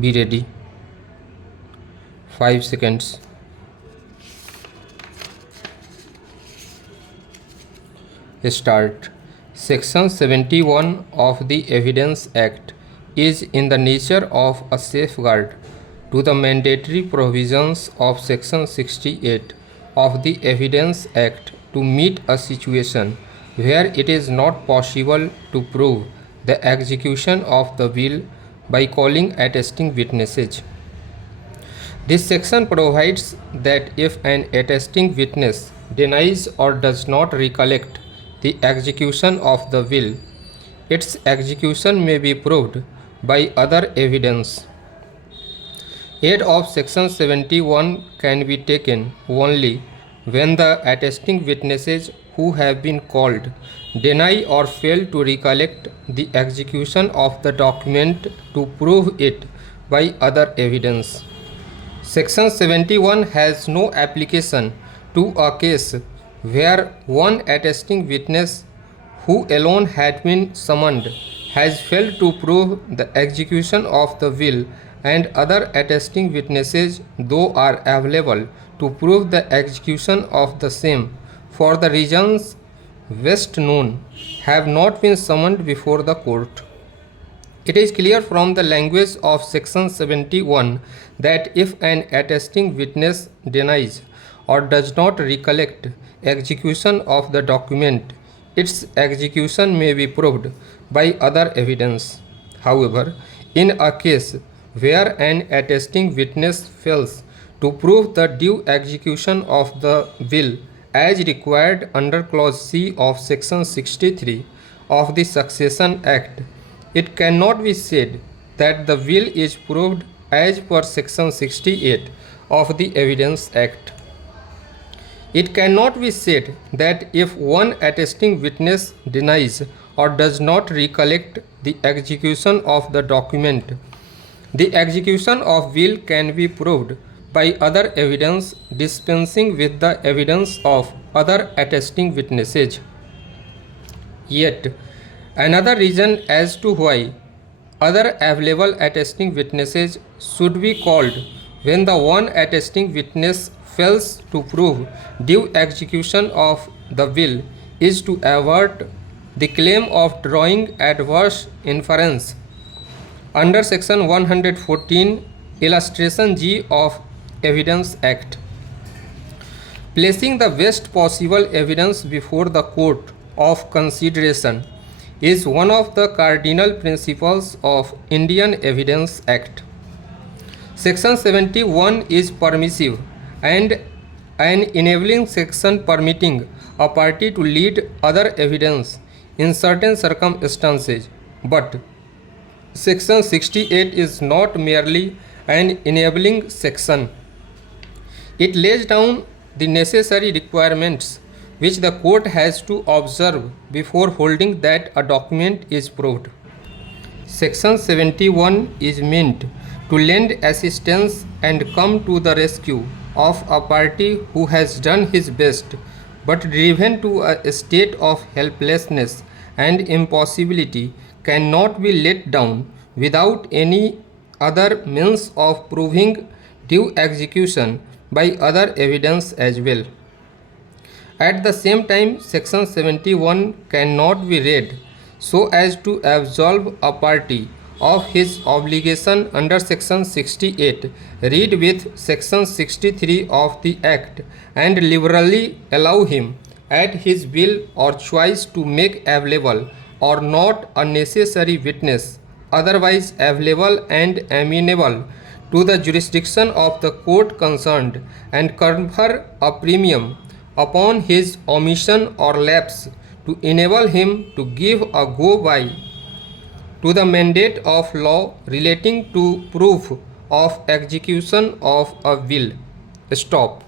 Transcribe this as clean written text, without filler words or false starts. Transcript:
Be ready. 5 seconds. Start. Section 71 of the Evidence Act is in the nature of a safeguard to the mandatory provisions of Section 68 of the Evidence Act to meet a situation where it is not possible to prove the execution of the will by calling attesting witnesses. This section provides that if an attesting witness denies or does not recollect the execution of the will, its execution may be proved by other evidence. Aid of Section 71 can be taken only when the attesting witnesses who have been called deny or fail to recollect the execution of the document to prove it by other evidence. Section 71 has no application to a case where one attesting witness who alone had been summoned has failed to prove the execution of the will and other attesting witnesses, though are available to prove the execution of the same for the reasons best known, have not been summoned before the court. It is clear from the language of Section 71 that if an attesting witness denies or does not recollect execution of the document, its execution may be proved by other evidence. However, in a case where an attesting witness fails to prove the due execution of the will as required under Clause C of Section 63 of the Succession Act, it cannot be said that the will is proved as per Section 68 of the Evidence Act. It cannot be said that if one attesting witness denies or does not recollect the execution of the document, the execution of will can be proved by other evidence dispensing with the evidence of other attesting witnesses. Yet, another reason as to why other available attesting witnesses should be called when the one attesting witness fails to prove due execution of the will is to avert the claim of drawing adverse inference under Section 114 Illustration G of Evidence Act. Placing the best possible evidence before the court of consideration is one of the cardinal principles of Indian Evidence Act. Section 71 is permissive and an enabling section permitting a party to lead other evidence in certain circumstances, but Section 68 is not merely an enabling section. It lays down the necessary requirements which the court has to observe before holding that a document is proved. Section 71 is meant to lend assistance and come to the rescue of a party who has done his best but driven to a state of helplessness and impossibility cannot be let down without any other means of proving due execution by other evidence as well. At the same time, Section 71 cannot be read so as to absolve a party of his obligation under Section 68, read with Section 63 of the Act, and liberally allow him at his will or choice to make available or not a necessary witness otherwise available and amenable to the jurisdiction of the court concerned, and confer a premium upon his omission or lapse to enable him to give a go-by to the mandate of law relating to proof of execution of a will. Stop.